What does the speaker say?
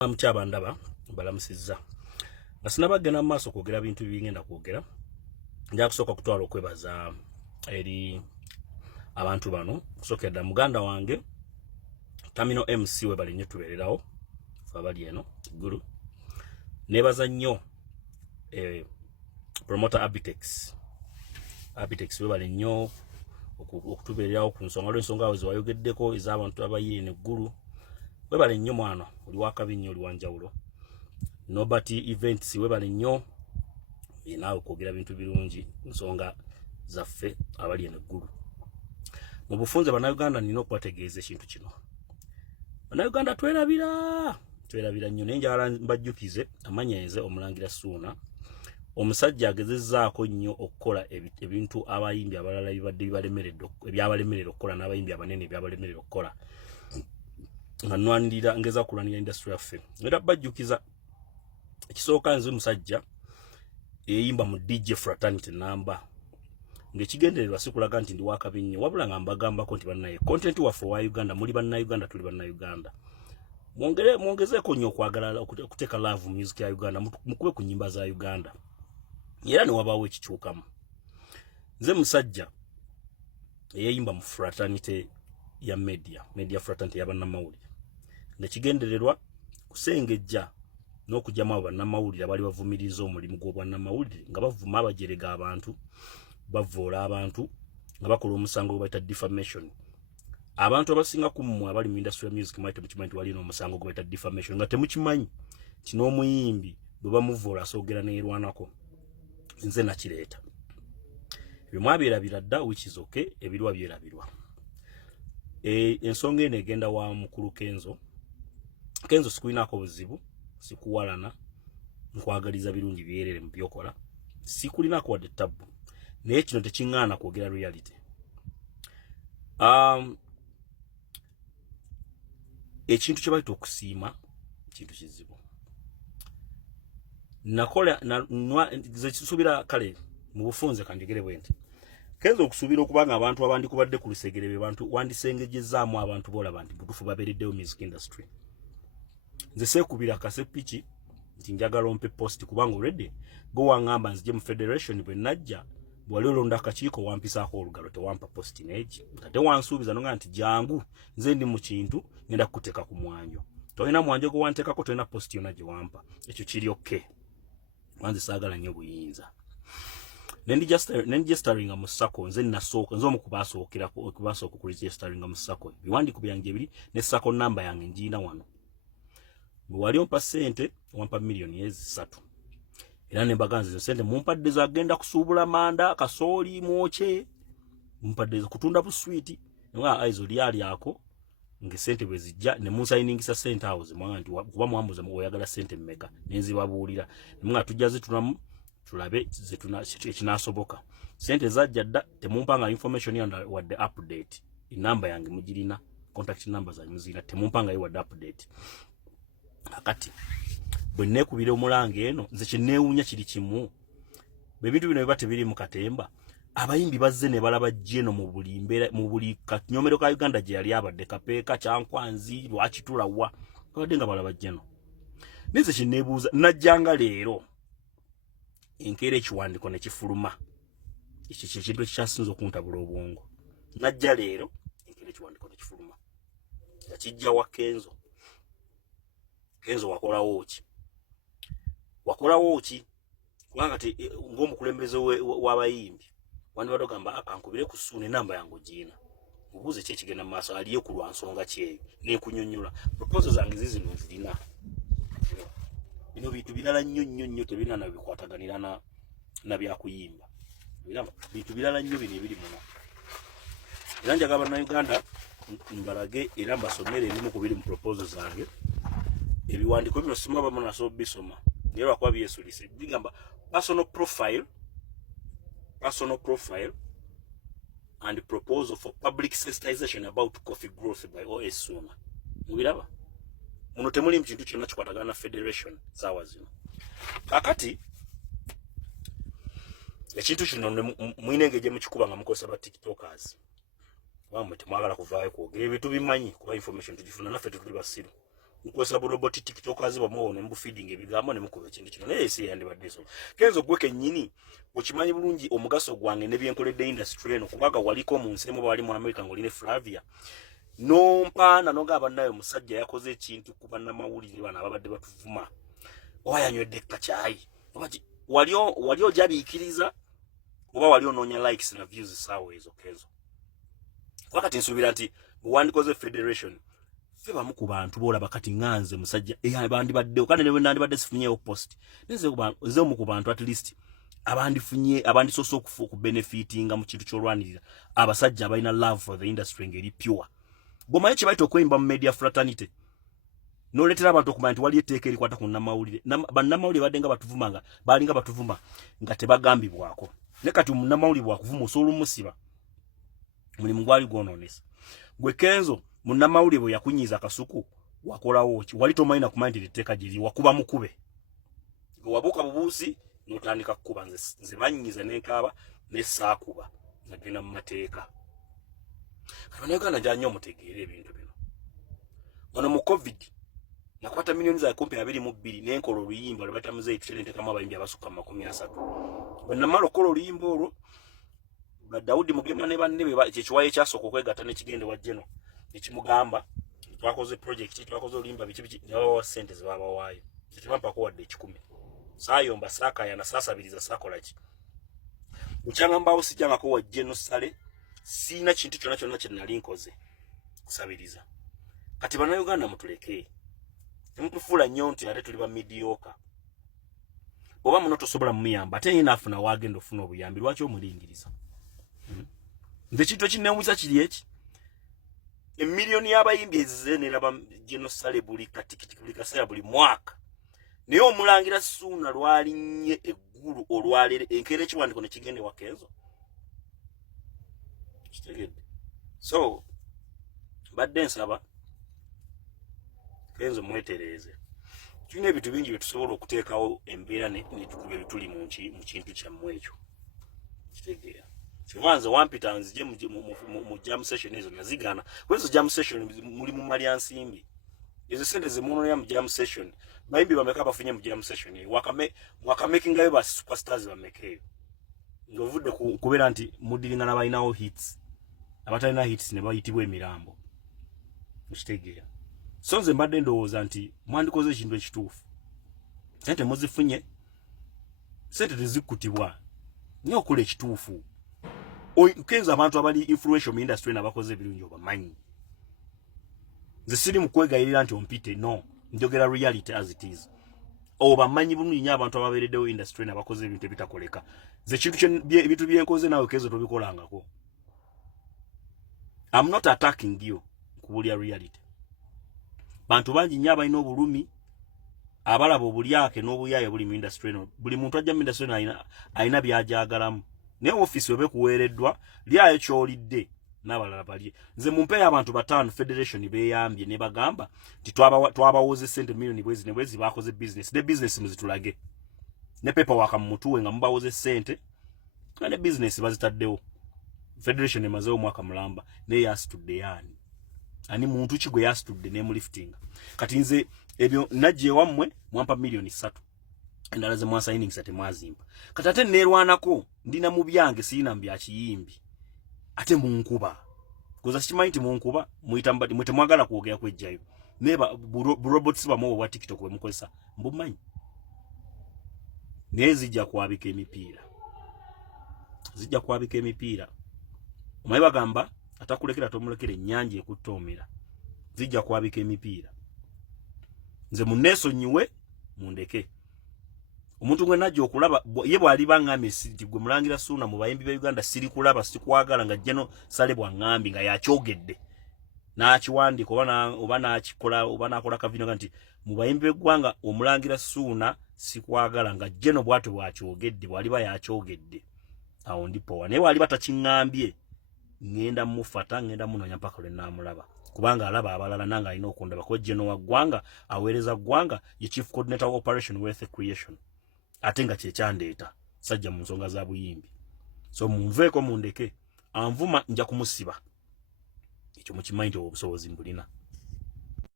Mchaba ndaba balamusizza nga sinabagenda mu maaso kwogera bintu bingenda kwogera nja kusooka kutwala okwebaza eri abantu bano kusookedda muganda wange Tamino MC we bali nnyo tubeererawo abali eno guru nebaza nnyo promoter Abitex we bali nnyo okutubeererawo ku nsonga lw'ensonga awo zewayogeddeko ez'abantu abayine guru we bali nnyo mwana oli wakabi nnyo oli wanjawulo Nobati Events we bali nnyo naawe kwogera bintu birungi nsonga zaffe abali eno eggulu mu bufunze bannayuganda nina okubategeeza ekintu kino bannayuganda twerabira nnyo naye njagala mbajjukize amanyenze omulangira Ssuuna omusajja agezezzaako nnyo okukola ebintu abayimbi abalala ebyabalemerera okukola n'abayimbi abanene ebyabalemerera okukola nga nwanirira ngeza kulwanira industry yaffe era bajjukiza ekisooka nze musajja eyimba mu DJ Fraternity namba ng'ekigendererwa si kulaga nti ndi wakabi nnyo wabula nga mbagambako nti bannaye content waffe wa Uganda muli bannayuganda tuli bannayuganda mwongezeeko nnyo okwagala okuteeka love music ya Uganda mukube ku nnyimba za Uganda era ne wabaawo ekikyukamu nze musajja eyayimba mu fraternity ya media fraternity y'abannamawulire ng'ekigendererwa kusengejja n'okugyamu abo bannamawulire abali bavumiriza omulimu gw'obwannamawulire nga bavuma abajerega abantu bavoola abantu nga bakola omusango gwe bayita defamation abantu abasinga ku mmwe abali mu industry ya music mwite mukimanyi nti wali n'omusango gwe bayita defamation nga temukimanyi kino omuyimbi bwe bamuvoola asoogera neerwanako nze nakireeta ebyo mwabyerabira dda which is okay ebirwa byerabirwa ensonga eno egenda wa mukulu Kenzo sikulinako buzibu sikuwalana nkwagaliza birungi byerere mu byokola sikulinako wadde tabu naye kino tekiŋŋaana kwogera reality ekintu kye bayita okusiima kintu kizibu nakola ze kisuubira kale mu bufunze kanjegere bwe nti Kenzo okusuubira okubanga abantu abandikubadde ku lusegere be bantu wandisengejezaamu abantu boolaba nti butuufu babeereddewo music industry nze seekubira kasepiki nti njagala ompe post kubanga already go wangamba nzije mu federation bwe najja bwali olonda akakiiko wampisaako olugalo tewampa post neegi ate wansuubiza nonga nti jangu nze ndi mu kintu ngenda kukuteeka ku mwanjo tolina mwanjo gwe wanteekako tolina post yonna gye wampa ekyo kiri okay wanze saagala nnyo buyinza nendigestaringa mu sako nze omu kubasooka okuregestaringa mu sako biwandiiko byange ebiri ne sako namba yange ngiina wano bwe wali ompa ssente wampa miliyoni ezisatu era ne mbaganza ezo ssente mumpadde zagenda kusuubula manda kasooli mwoke mumpadde kutunda buswiti nga ezo lyalyako ng'essente bwe zijja ne munsayiningisa ssente awo zimwanga nti kuba mwambuza oyagala ssente mmeka ne nzibabuulira nga tujja zitunamu tulabe ekinaasoboka ssente zajja dda temumpanga information yange wadde update enamba yange mugirina contact number zange muzirina temumpanga yo wadde update akati bwe neekubira omulange eno nze kyenneewuunya kiri kimu bebintu bino biba tebiri mu katemba abayimbi bazze ne balaba jeno mu buli kanyomero ka Uganda gye yali abadde kapeeka kyankwanzi lwakitulawa babadde nga balaba jeno neze kinneebuuza najjanga leero enkeera ekiwandiko ne kifuluma ekyo kintu ekikyasinza okuntabula obwongo najja leero enkeera ekiwandiko ne kifuluma yakijja wa Kenzo wakolawo ki kubanga ng'omukulembeze w'abayimbi wandibadde ogamba akankubire ku Ssuuna enamba yange ogiina mubuuze ki ekigenda mu maaso aliyo ku lwa nsonga ki eyo neekunyonnyola proposal zange zizino nzirina bino bintu birala nnyo tebirina na bikwataganira na byakuyimba bintu birala nnyo bino ebiri muno era njagala bannayuganda mbalage era mbasomere ebimu ku biri mu proposal zange ebiwandiiko bino simu abamu nasobola bisoma naye lwakuba byesulise bigamba personal profile and proposal for public sensitization about coffee growth by OS Ssuuna mubiraba muno temuli mu kintu kyonna kikwatagana na federation saawa zino kakati ekintu kino mwine engeri mukikuba nga mukozesa ba tiktokers wamwe temwagala kuvaayo kwogera ebyo tubimanyi kuba information tugifuna naffe tetuli basiru nkwesa robot tiktokers bamwone mbu feeding ebigambo ne mukuba ekintu kino naye si yandi badde so Kenzo gwe kennyini ukimanyi bulungi omugaso gwange ne byenkoledde industry eno kubaga waliko mu nsi mu bali mu America ngoline Flavia nompaana nogaba nayo musajja yakoze ekintu kuba na mawulire bana ababadde batuvuma oyanywedde kachai obati walio jabiikiriza oba walio nonya likes na views sawa ezo Kenzo wakati nsubira nti buwandikoze federation feba muku bantu bola bakati nganze musajja abandi badde okane ne nandi badde sifunye post nze muku bantu at least abandi funye abandi soso ku benefitinga mu kintu kyolwanirira abasajja abalina love for the industry ngeri pure goma echi baito kwimba mu media fraternity no letera abantu okumanya nti wali eteeka erikwata ku namawulire bannamawulire baddenga batuvumanga balinga batuvuma nga tebagambibwako ne kati munnamawulire bwakuvuma osolo musiba mulimu gwali gwononesa gwe Kenzo munnamawulire bwe yakunyiza kasuku wakolawo ki wali tomayina kumanya nti etteeka giri wakuba mukube wabuka bubuusi notandika kukuba nze banyiza nenkaaba nesaakuba nagenda mu mateeka Abanyaganda janyo mutegeere ebintu bino wano mu covid nakwata milioni za kompe 22 nenkolo oluyimba lwebatamuze ekitende kama abayimbi abasuka 30 bannamalo kolo oluyimba olwo Daudi Mugema ne banne kyekiwaye kyasooka okwegatta n'ekigende wa Jeno ekimugamba twakoze project twakoze oluyimba biki nabo sente zibaba waayo kitibampa ko wadde 10 sayomba saka yana sasabiriza sakola ki mukyanga mbawo sijanga ko wa Jeno sale sina kintu kyonna kye nali nkoze kusabiriza kati bana Uganda mutuleke temutufula nnyo nti ate tuli ba mediocre oba muno tosobola muyamba ate ina afuna wagenda ofuna obuyambi lwaki omulingiriza nze kintu kinneewuuza kiri eki emiliyoni y'abayimbi ezizenera ba genosale buli katikiti buli kaseera buli mwaka naye omulangira Ssuuna lwalinnye eggulu olwalere enkeera ekiwandiko ne kigende wa Kenzo so badde nsaba Kenzo mwetereeze tulina ebintu bingi bye tusobola okuteekawo embeera ne tukuba ebituli mu kintu kyammwe ekyo kitegeera kivanze wampita nzije mu jam session ezo nazigana kwezo jam session muli mu Malyansimbi ezo sente zemuno ya mu jam session bayimbi bameka bafunye mu jam session wakamaking ayo ba superstars bamekeyo ngovudde kubera nti mudiringa nabalinawo hits abatalina hits ne bayitibwa emirambo kitegeera so nze mbadde ndowooza nti mwandikoze ekintu ekituufu sente muzifunye sente tezikutibwa nyo okula ekituufu Kenzo abantu abali influential mu industry nabakoze ebirungi obamanyi nze siri mu kwegayirira nti ompite no njogera reality as it is obamanyi bulungi nnyo abantu ababeereddewo industry nabakoze ebintu ebitakoleka nze ebintu byenkoze nawe Kenzo tobikolangako I'm not attacking you kubulya reality bantu bangi nnyo abalina obulumi abalaba obulyake n'obuyaye buli mu industry no buli muntu ajja mu industry alina byajagalamu ne office webe kuwereddwa lyayo kyolidde n'abalala bali nze mumpe abantu batano federation beyambye ne bagamba nti twabawoze sente milioni bwezi bakoze business ne business muzitulage ne paperwork mu mutuwe nga mubawoze sente ne business bazitaddewo federation emazewo mwaka mulamba ne yasitudde yani ani muntu kigwe yasitudde ne mu lifting kati nze ebyo najje wamwe mwampa milioni 3 endala ze mwa signing sate mwazimba kati ate nerwanako ndina mu byange sina mbya kiyimbi ate munkuba koza kimanyi nti munkuba muita mbadi mwete mwagala kuogera kwejjayo neba robots bamo wa TikTok we mukozesa mbumanyi nezijja kwabika emipiira zijja kwabika emipiira omayi bagamba atakulekera tomulekere ennyanja ekutomera zijja kwabika emipiira nze muneso nyiwe mundeke omuntu gwe najja okulaba ye bwali bangambe siti gwe mulangira Ssuuna mu bayimbi be Uganda siri kulaba sikwagala nga Jeno Sale bwangambi nga yakyogedde n'akiwandika oba n'akikola oba n'akola kavino nti mu bayimbi b'eggwanga omulangira Ssuuna sikwagala nga Jeno bw'atyo bwakyogedde bwali yakyogedde awo ndipo naye wali batakiŋŋambye ngenda mufata ngenda munonya mpaka lwe namulaba kubanga alaba abalala nanga alina okundaba ko Jeno wa ggwanga aweereza ggwanga ye chief coordinator of operation wealth creation atenga kyekyandeeta sajja mu nsonga za buyimbi so munveeko mundeke anvuma nja kumusiba ekyo mukimanyi nti obusobozi mbulina